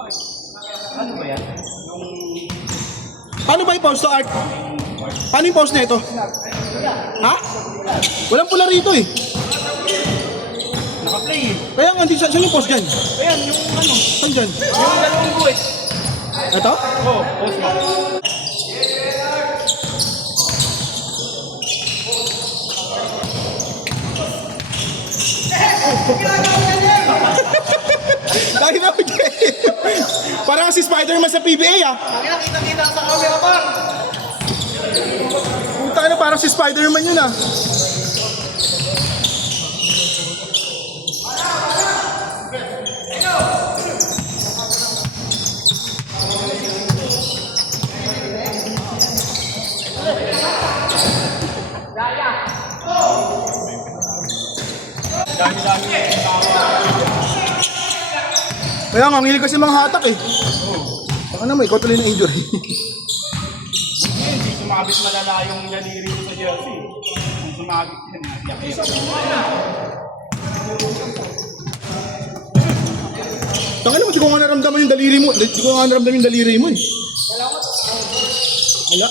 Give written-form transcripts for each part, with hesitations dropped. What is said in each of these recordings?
Ano ba yan? Paano ba yung pause to, Art? Paano yung pause na ito? Ha? Walang pula rito eh. Naka-play eh. Kaya nga, saan yung pause dyan? Ayan, yung ano. Saan dyan? Yung dalawang buwit. Ito? Oo, pause mo. Dahil na ako dyan. Parang si Spider-Man sa PBA ah. Nakita-kita sa camera pa. Puta na, parang si Spider-Man yun ah. Dami-dami. Kaya nga, ang hilig kasi mga hatak eh. Baka naman, ikaw tuloy na injury. Hindi sumabit malala yung daliri ko sa jersey. Kung sumabit yan, yakit. Tangina mo, di ko nga naramdaman yung daliri mo. Di ko nga naramdaman yung daliri mo eh. Wala.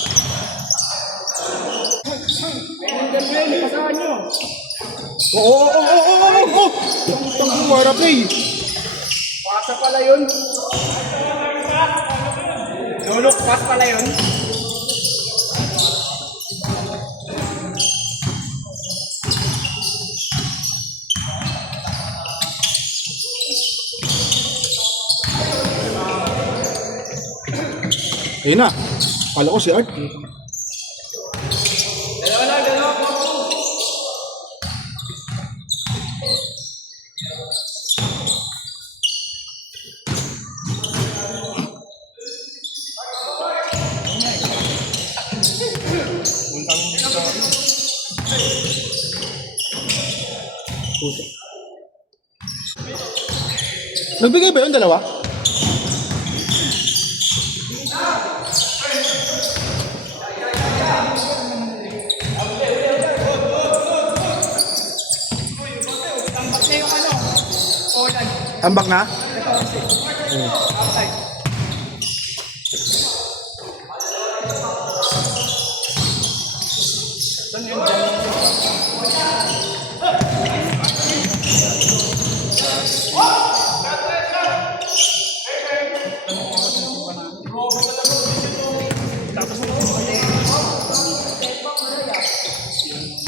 Pasahan nyo. Oo. Tangina mo, harap eh. Pasa pala yun. Lulok, pas pala yun. Ayun na. Kala ko si Art. Dalawa po. Nagbigay ba yun dalawa? Ambak na?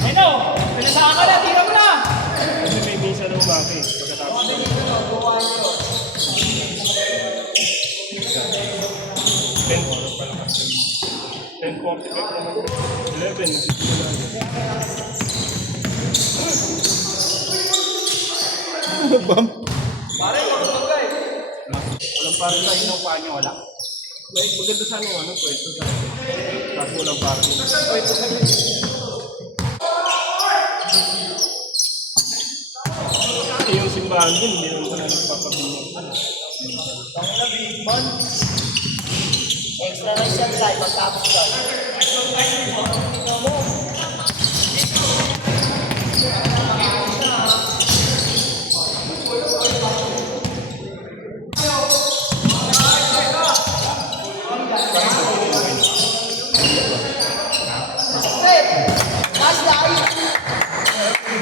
Ano? Pinasaan ka na, tira mo na! Kasi may misa daw bakit. Pagkatapos na. 10:45 naman. 11. Ano ba? Walang parang na inupa niyo, wala. Maganda sa ano, pwesto sa kaso walang parang. Pwesto sa yung simbahan din, hindi naman pala nagpapabinyan. Extra rice yan tayo, magtapos ka.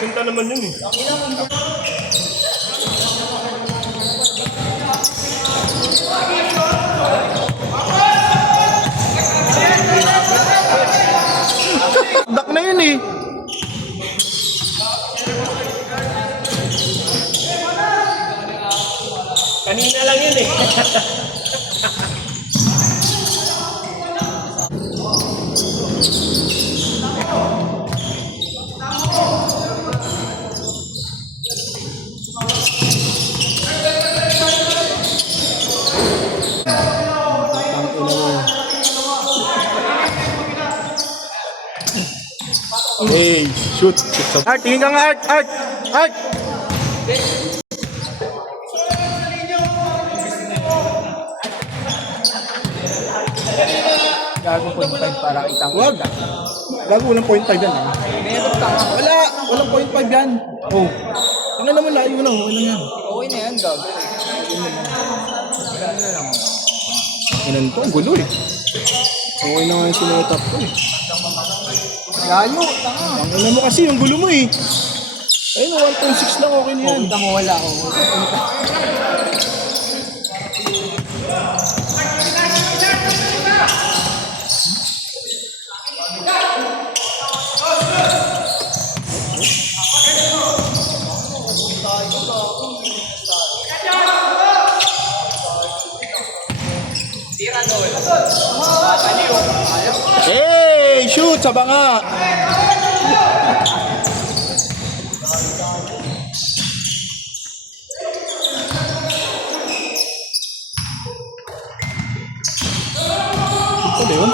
Punta naman yun eh. Dak na yun eh. Kanina lang yun eh. Hey, shoot. Art, tingin ka nga, Art. Art. Gago 0.5 para itang Wag. Gago, walang 0.5 yan. Meron ka nga. Wala, walang 0.5 yan. Oh. Tingnan naman, layo na. Okay lang yan. Okay na yan, gago. na lang. Inan to, ang gulo eh. Okay na nga yung sinetap ko eh. Layo, tanga. Ang ina mo kasi, yung gulo mo eh. Ayun, 1.6 lang, okay na yan. Kita mo wala ako. Hey, shoot sa banga. Ano yun?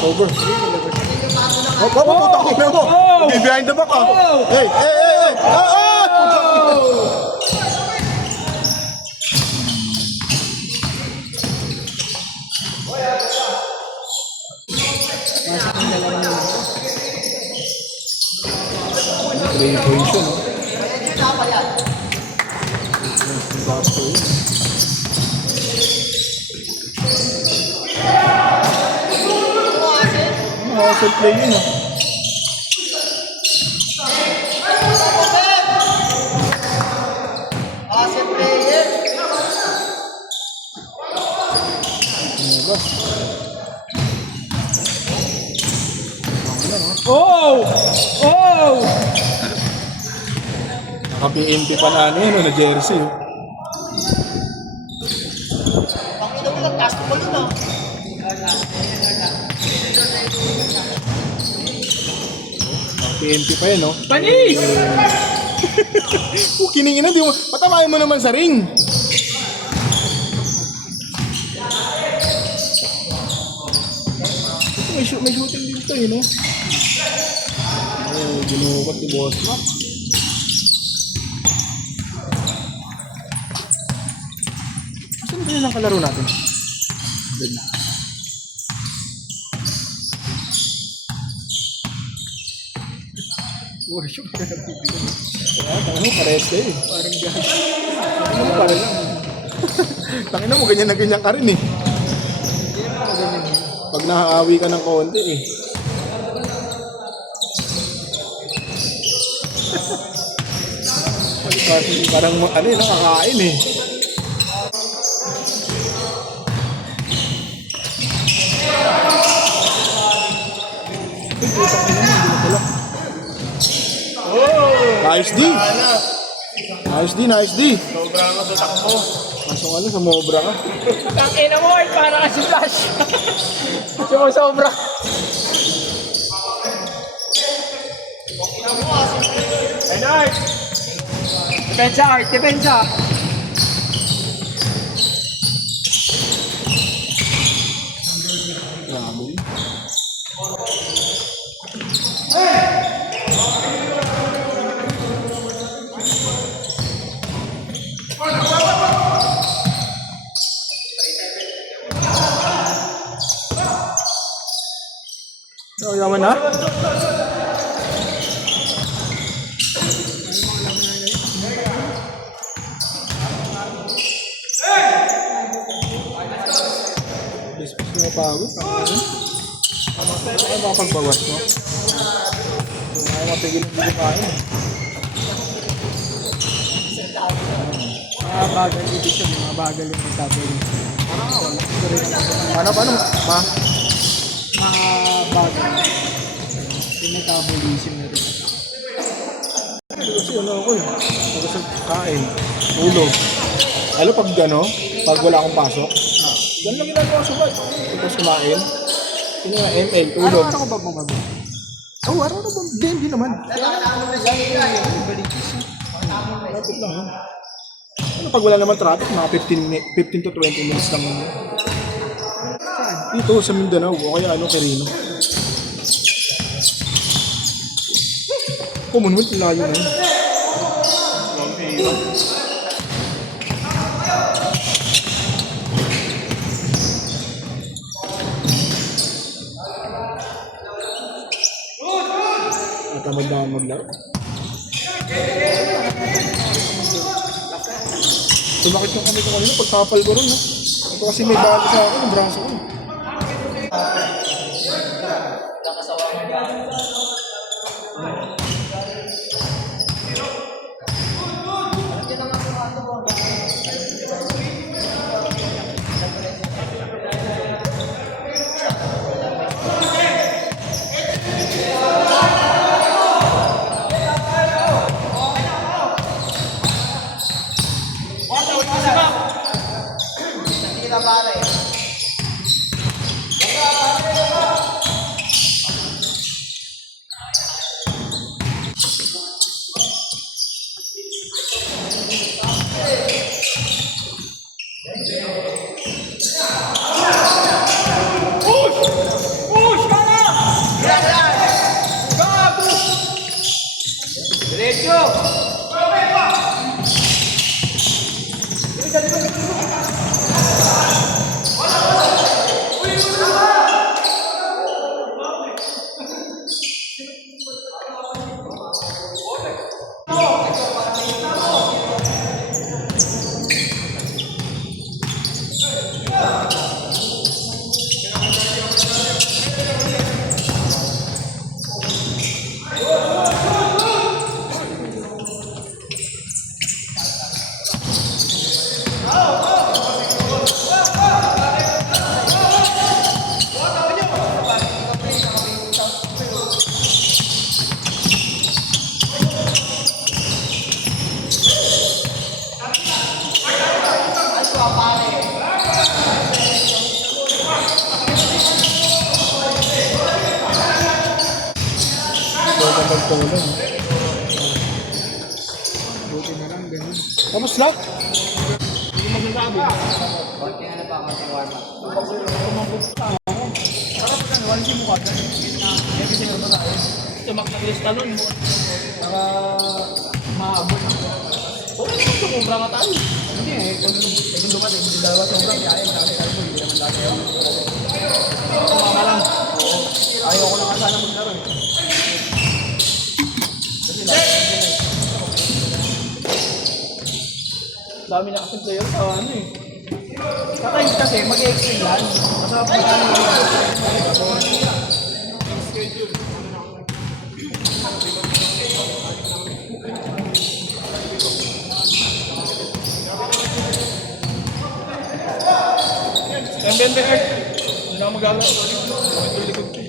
Over. Hop, hop, hop, takot na mo. Okay, behind the back ah. Hey, hey, hey, hey. Three points yun, no? Basto yun. Hustle play yun, no? Asset player. Ano ba? Oh! Oh! Naka-PMP pa na ano yun, na jersey. Oh. Pakita mo lang, taas mo yun ah. PMP pa yun, no? Panis! Kiningin na, di mo, patamayin mo naman sa ring. Ito, may shooting din to, no? Oh, ginukot ni Boss Mac. Saan ba yun ang kalaro natin? Doon na. Worship na nabibigyan. Ano, parehas kayo eh. Parang gano'n. Ano, para lang. Tangina mo, ganyan na ganyan ka rin eh. Pag nakaawi ka ng konti eh. Parang ano eh, nakakain eh. Nice D! Nice D, nice D! Sobra nga sa takbo. Masong ano, sumobra ka. Tangina mo, para kasi flash. Sobra. Ay, nice! Depensa, Art. Depensa. Grabe. Oh, yaman na? Gusto mo pagod? Ano ba pagbawas mo? Ayaw mapigil ng hindi kain. Mga bagal edition, mga bagal yung metabolism. Paano? Ma? Mga bagal. Yung metabolism na rin. Kasi ano ako eh. Nagasag kain. Tulog. Lalo pag gano, pag wala akong pasok, ganun lang ginagawa sa bag. Tapos kumain. Yun yung ML, tulog. Araw-araw ko ba bumaba? Oh, araw na ba? Hindi naman. Traffic lang yun. Ano pag wala naman traffic, mga 15 to 20 minutes lang yun. Dito sa Mindanao, o kaya ano, Quirino. Commonwealth, layo na yun. Natamad na akong maglaro. Sumakit yung kami ko kanina, pagkapal ko rin, no? Ito kasi may bali sa akin, yung braso ko. Pagtulong. Buti na lang, ganun. Tapos na? Hindi mo magsasabi. Tumak na yung talon. Para maabot. Sumubra nga tayo. Hindi eh, kung dumating, hindi dalawa sobrang kaya, hindi naman lagi yung Tumama lang. ayaw ko na nga sana maglaro eh. Dami na kasi player sa ano eh. Kakain kasi, mag-explain lang. Masarap na lang. Pembente Earth. Hindi na ako mag-alala. Ito likod ko.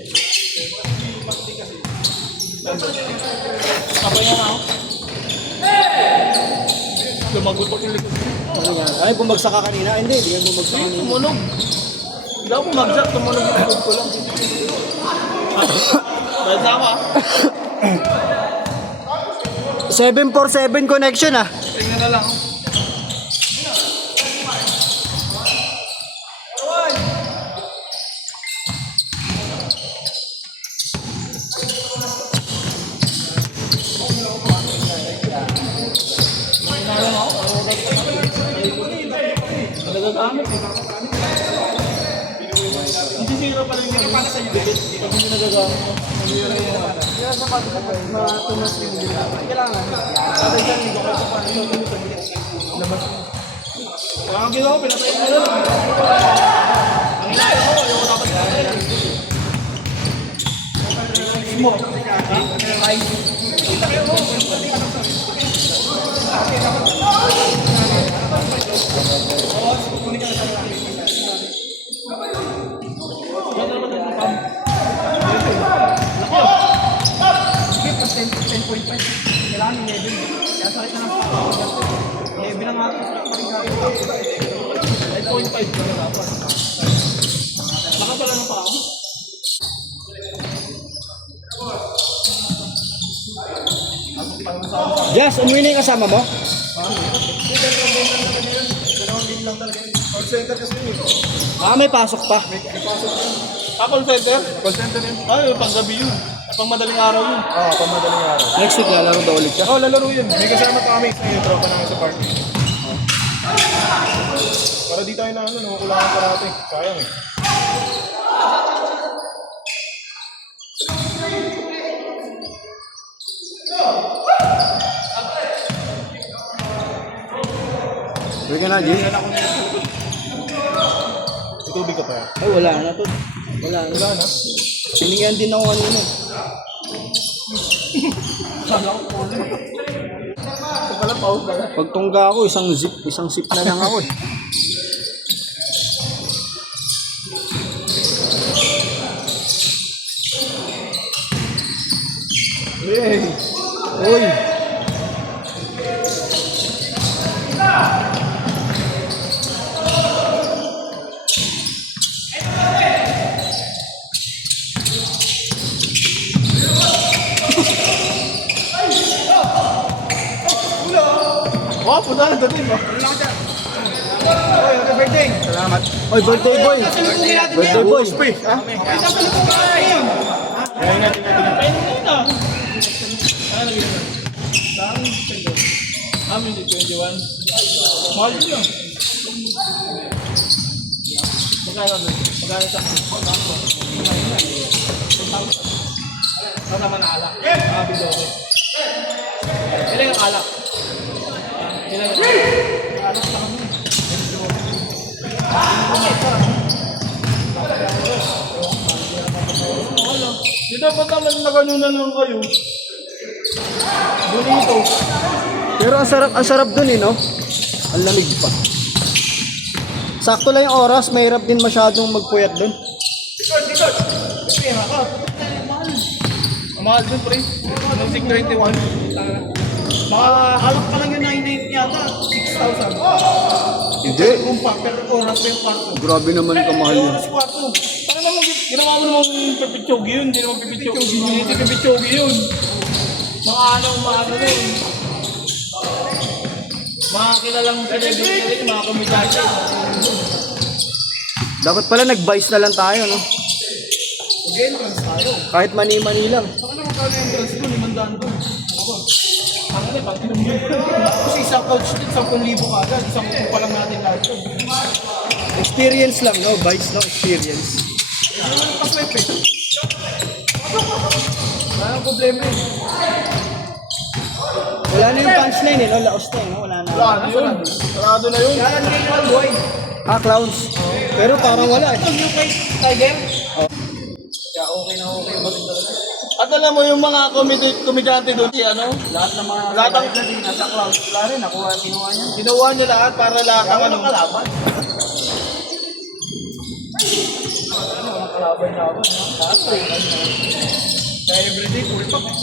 Kapay nga na ako. Lumagot ko yung likod ko. Ano nga? Ay, bumagsak ka kanina? Hindi, hindi ka bumagsak kanina. Tumunog. Hindi ako bumagsak. Tumunog yung likod ko lang. Dahil na ako ah. 747 connection ah. Tingnan na lang. Nagagamit eh. Hindi sira pa rin yung para sa iyo. Hindi nagagamit. Kaya sa matunos yung nila. Kailangan. Kada dyan, hindi ko pa labas. Kaya ang ginawa, pinatay mo lang. Ang ilayo ko, yung dapat pinatay. Mo. Ay. Kailangan yung level. Kaya sakit na lang level lang ako. 8.5 ka na dapat. Baka pala ng pao. Jazz, umuwi na yung kasama mo? May pasok pa. Call center? Call center yun. Ay, pang-gabi yun. Pang madaling araw yun. Oo, pamadaling araw. Next week, lalaro daw ulit siya. Oo, lalaro yun. May kasama kami sa yung tropa namin sa party. Para di tayo na ano, nakukulangan parati. Sayang eh. Bigyan na, Jay. Tubig ka pa. Ay, wala na to. Wala na. Wala na. Siningan din ako kanina. Pag tungga ako, isang sip na lang ako eh. Hey! Uy! Wow, punta na dati ba? Oy, happy birthday! Salamat. Oy, birthday boy! Birthday boy! Ha? Kaya nga, Amin di 21. Mahal yun. Magkano doon? Magkano sa kasama na alak. Biloke. Ilan yung alak? Ilan yung alak sa kami? Di dapat naman naganunan lang kayo. Bonito. Pero ang sarap dun eh, no? Ang lamig pa. Sakto lang yung oras, mahirap din masyadong magpuyat dun. Dikot! Pera ka. Ang mahal dun, pre. Nung 621. Mga alak pa lang yung 9.8 yata. 6,000. Hindi. Kung paper oras pa yung kwarto. Grabe naman kamahal yun. Oras kwarto. Ano naman, ginawa mo namang pipitsogi yun. Hindi naman pipitsogi. Hindi pipitsogi yun. Mga ano na yun. Mga kilalang celebrity, mga komedyante. Dapat pala nag-vice na lang tayo, no? Mag-entrance tayo. Kahit mani-mani lang. Saka naman kano yung entrance doon, 500 doon. Ako. Ang ano, pag kasi isang couch din, 10,000 ka agad. Isang upo pa lang natin lahat yun. Experience lang, no? Vice, no? Experience. Ano naman yung paswep eh? Wala nang problema eh. Wala na yung punchline eh, no? Laos na eh, no? Wala na. Wala na yun. Sarado na yun. Kaya hindi naman boy. Ah, clowns. Pero parang wala eh. Ito yung kay Tiger? Kaya okay na okay ba rin talaga? At alam mo yung mga komedyante doon, si ano? Lahat ng mga Lahat ng nasa clowns. Wala rin, kinuha niya. Kinuha niya lahat para lahat ng ano. kalaban. Kaya everyday, full pack eh.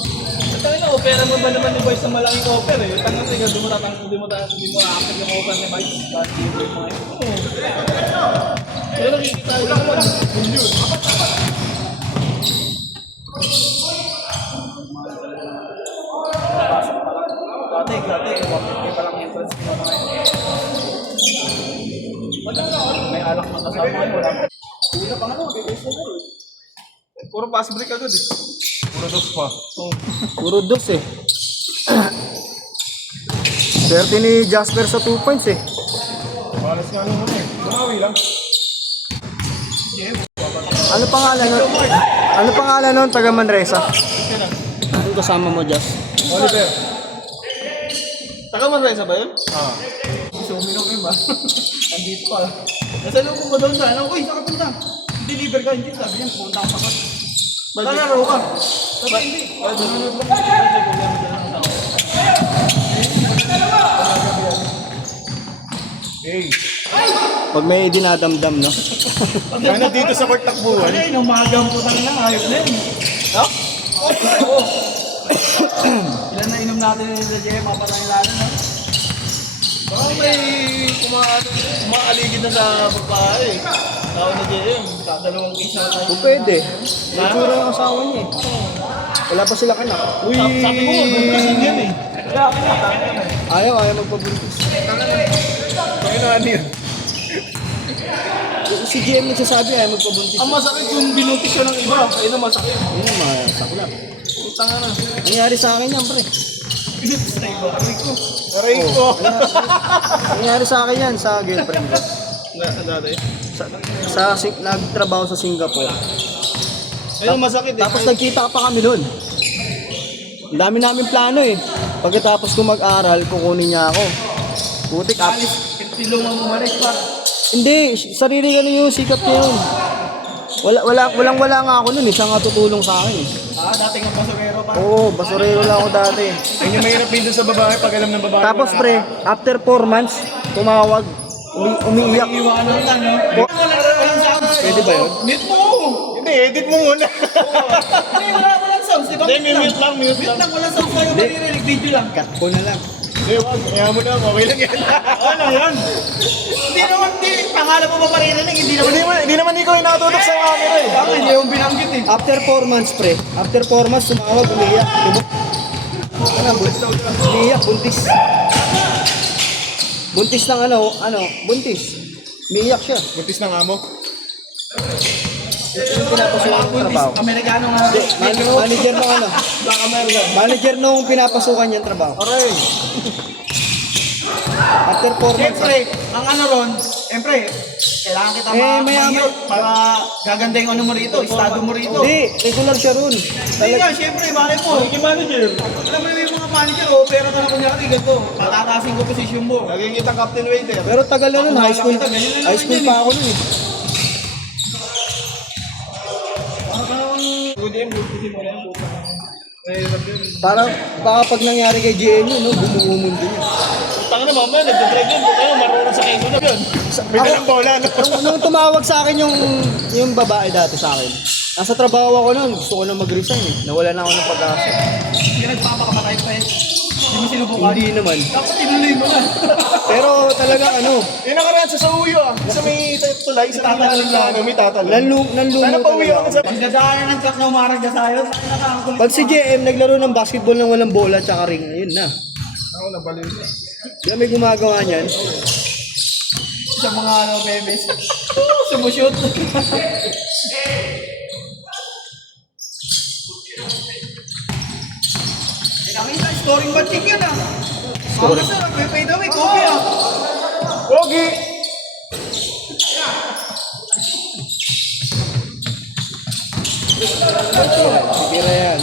At tayo na, opera mo ba naman ni Vice sa malaking opera eh? Tangan na, hindi mo aakit yung opera ni Vice. Kahit yung mga ito. Pero nakikita ko lang naman. Yun. Dati, wakit pa lang yung friends ko mga may alak na kasama yun. Wala pa. Una pa nga naman, bibis na tayo. Puro pass break agad eh. Puro dos pa. Puro dos eh. Swerte ni Jasper sa 2 points eh. Malas nga naman eh. Bumawi lang. Ano pangalan nun? Ano pangalan nun? Taga Manresa. Ano kasama mo, Jas? Oliver. Taga Manresa ba yun? Ah. Suminom yun ba? Andito pa. Nasa loob mo doon sa ano? Uy, saan ka punta? Deliver ka, hindi. Sabi niya, pumunta ka sa kat. Nalaro ka. Sabi hindi. Nanonood lang. Hey. Pag may dinadamdam, no? Kaya na dito sa court takbuhan. Ay, numagang po tayo lang. Ayos na yun. Ha? Oo. Ilan na inom natin yung JM, mapatay lalo na. Baka may kumaaligid na sa babae. Tao na JM, dadalawang isa na tayo. Kung pwede. Natura ang asawa niya eh. Wala pa sila anak. Uy! Sabi ko, buntisin yan eh. Ayaw magpabuntis. Kaya na ano yun? Si GM nagsasabi ayaw magpabuntis. Ang masakit yung binuntis siya ng iba. Ayun ang masakit. Yun ang masaklap. Tanga na. Nangyari sa akin yan, pre. Binuntis na iba. Aray ko. Aray ko. Nangyari sa akin yan sa girlfriend ko. Dati. Nagtrabaho sa Singapore. Ayun ang masakit eh. Tapos nagkita pa kami doon. Ang dami namin plano eh. Pagkatapos ko mag-aral, kukunin niya ako. Putik up. Tulungan mo maris pa. Hindi, sarili ka yung sikap niya yun. Wala nga ako nun, siya nga tutulong sa akin. Dating ang basurero pa. Oo, basurero lang ako dati. Yun yung mahirap din sa babae pag alam ng babae. Tapos pre, after 4 months, tumawag, umiiyak. Iwanan ka, no? Walang sounds. Pwede ba yun? Mute mo! Hindi, edit mo muna. Hindi, walang sounds. Di ba? Hindi, mute lang. Mute lang, walang sounds tayo maririnig. Video lang. Cut ko na lang. Hindi, wag. Kaya mo na, okay lang yan. Ano yan? Hindi naman, pangalan mo ba maririnig? Hindi naman. Hindi naman ikaw yung nakatutok sa camera eh. Tama, hindi yung binanggit eh. After 4 months pre, after 4 months, tumawag, umiiyak. Diba? Umiiyak, buntis. Buntis ng buntis. Umiiyak siya. Buntis ng amo. Yung pinapasukan ng trabaho. Amerikano nga. Manager ng Black American. manager nung pinapasukan niyang trabaho. Aray. After 4 months. Siyempre, ang ano ron, siyempre, kailangan kita mayaman. para gaganda yung ano mo rito, estado mo rito. Hindi, regular siya ron. Hindi nga, siyempre, bakit mo? Hindi manager. Alam mo naman yung mga manager, pero ka na kunyari, ganito, patatasin ko posisyon mo. Laging kitang captain waiter. Pero tagal na nun, high school pa ako nun eh. Parang baka pag nangyari kay GNU, no, bumuo mundo niya. Tanga na mama, nagdadrive yun. Tayo, marunong sa keso na yun. May dalang bola, no? Nung tumawag sa akin yung babae dati sa akin, nasa trabaho ako nun, gusto ko na mag-resign eh. Nawala na ako ng pag-asa. Hindi nagpapakamatay pa eh. Hindi mo sinubukan. Hindi naman. Dapat tinuloy mo na. Pero talaga Yun ang karaan sa uyo ah. Sa may tulay, sa tatalan na may tatalan. nanlumo Sana pauwi talaga ako ako. sa... Pagdadaanan ng truck na umarang ka sa'yo, nakakakulit. Pag si JM naglaro ng basketball nang walang bola tsaka ring, ayun na. Ako nabaliw. Di ba may gumagawa niyan? Sa mga bebes. Sumushoot. Nakita, scoring ba chick yun ah? Mga sir, nagpe-fade away, copy ah. Pogi! Titira yan.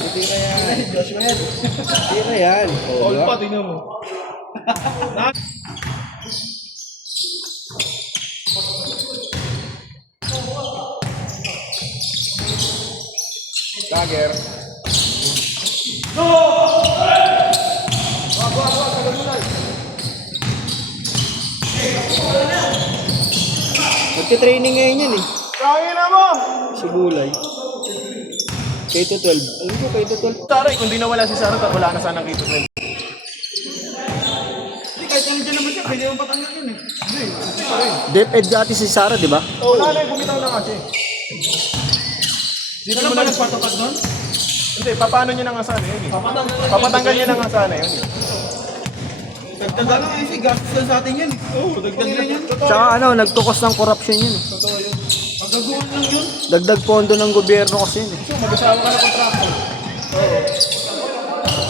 Joshua yan. Titira yan. O, All di ba? pa, tingnan mo. Dagger. Nagtitraining ngayon yan eh. Kaya na mo! Si Gulay. K-12. Alam ko K-12. Taray, kung di nawala si Sarah, wala na sanang kito. Hindi, kahit nandiyan naman siya, pwede mo patanggal yun eh. DepEd dati si Sarah, di ba? Wala na yung bumitaw na kasi. Dito na ba nagpatupad doon? Hindi, paano niya na nga sana yun eh. Papatanggal niya na nga sana yun eh. Dagdagan na kasi gastos lang sa atin yan eh. Oo, dagdagan yan. Tsaka nagtukos ng corruption yun eh. Pagaguhan lang yun. Dagdag pondo ng gobyerno kasi yun eh. So, mag-asawa ka ng contractor. Oo.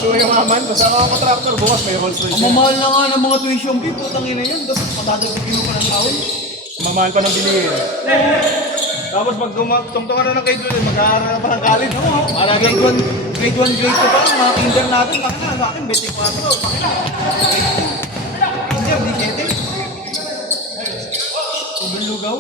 So, yung maman, kasama ka contractor, bukas may Rolls Royce. Ang mamahal na nga ng mga tuition fee, putang ina yan. Tapos patadagdagan mo pa ng taon. Mamahal pa ng bilihin. Tapos pag tungtungan na ng grade 1, mag-aaral na pa ng college. Oo, para grade 1, grade 2 pa lang, mga kinder natin, bakit na, sa akin, 24, bakit na. Kinder, di 7. Ibang lugaw.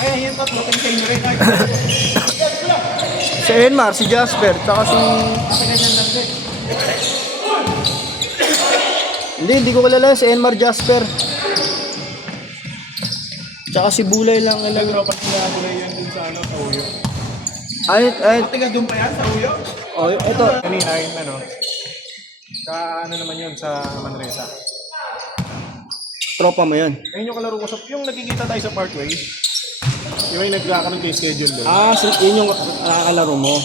Ay, yun pa, floating sa inyo rin. Si Enmar, si Jasper, tsaka si... Hindi ko kilala si Enmar Jasper. Tsaka si Bulay lang. Nag-ropa sila kulay yun dun sa ano, sa Uyo. Ay, Tiga doon pa yan, sa uyo. oh, ito. Kanina yun, ano, ano naman yun sa Manresa. Tropa mo yun. Ayun yung kalaro ko sa, yung nakikita tayo sa Parkway. Yung may nagkakaroon kayo schedule doon. Yun yung nakakalaro mo.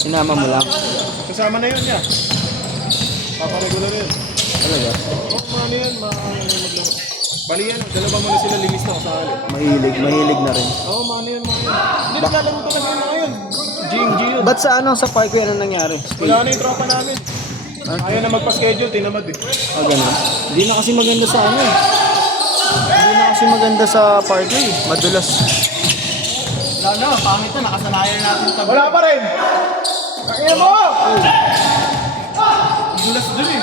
Sinama mo lang. Kasama na yun niya. Paparegular yun. Talaga? Oo, ano yun, maglaro. Bali yan, dalawa mo na sila lilista ko sa alin. Mahilig na rin. Oo, ano yun. Hindi, naglalaro ko kasi yun ngayon. G yun. Ba't sa sa Parkway ano nangyari? Wala na yung tropa namin. Ayaw na magpa-schedule, tinamad eh. Ganun. Hindi na kasi maganda sa ano eh. Hindi na kasi kasi maganda sa parklay. Madulas. Wala na, pangit na, nakasanayan natin tabi. Wala pa rin! Kaya mo! Dulas dun eh.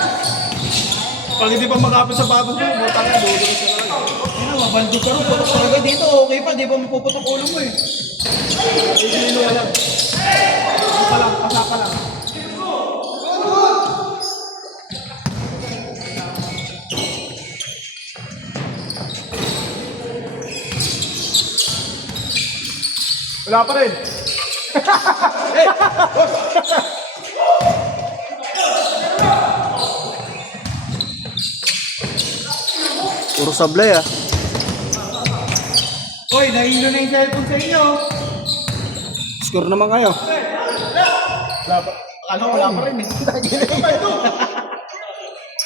Pag hindi pa makapit sa batos mo, butang na, dudulas ka lang. Ayun, mabaldog ka rin, putok talaga dito, okay pa, di ba mapuputok ulo mo eh. Hindi mo alam. Pasa lang, pasa pa lang. Wala pa rin! Puro sablay ah. Hoy, nahilo na yung cellphone sa inyo. Score naman kayo. Wala pa. Ano, wala pa rin eh.